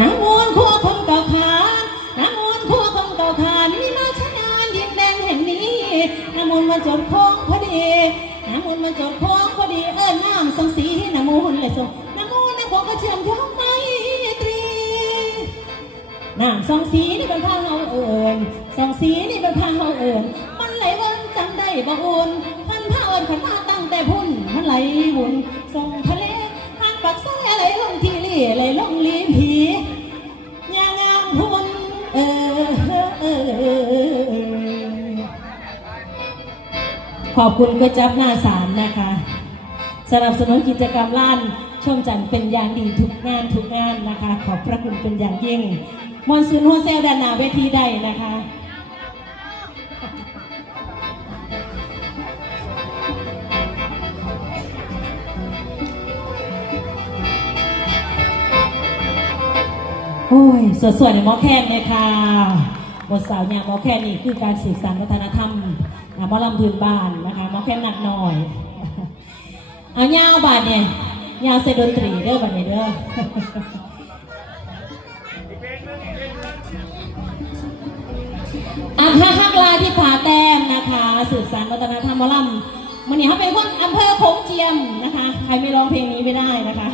น้ำมนต์คู่คนเก่าขานน้ำมนต์คู่คนเก่าขานมีมาชนะดินแดนแห่งนี้น้ำมนต์มาจบคงพอดีน้ำมนต์มาจบคงพอดีน้ำสองสีน้ำมนต์เลยส่งน้ำมนต์น้ำคงก็เชื่อมโยงไมตรีน้ำสองสีนี่เป็นพาเฮาสองสีนี่เป็นพาเฮามันไหลวนจำได้บ่อุ่นมันพาขันมาตั้งแต่พุ่นมันไหลวุ่นส่งทะเลหันปักซ้ายไหลลงทีลี่ไหลลงลีผียางามพุ่นขอบคุณก๋วยจั๊บหน้าศาลนะคะสนับสนุนกิจกรรมล้านชมจันทร์เป็นอย่างดีทุกงานนะคะขอบพระคุณเป็นอย่างยิ่งมอนซูนโฮเซลด้านหน้าเวทีได้นะคะโอ้ยสวยๆในหมอแคนเนี่ยค่ะบทสาวเนี่ยหมอแคนนี่คือการสื่อสารวัฒนธรรมหมอลำพื้นบ้านนะคะหมอแคนหนักหน่อยเอายาวบาดเนี่ยยาวเซดนตรีเด้อบาดเนี่ยเด้อฮักลายที่ผาแต้มนะคะสื่อสารวัฒนธรรมหมอลำมันนี่เขาเป็นคนอำเภอโขงเจียมนะคะใครไม่ร้องเพลงนี้ไม่ได้นะคะ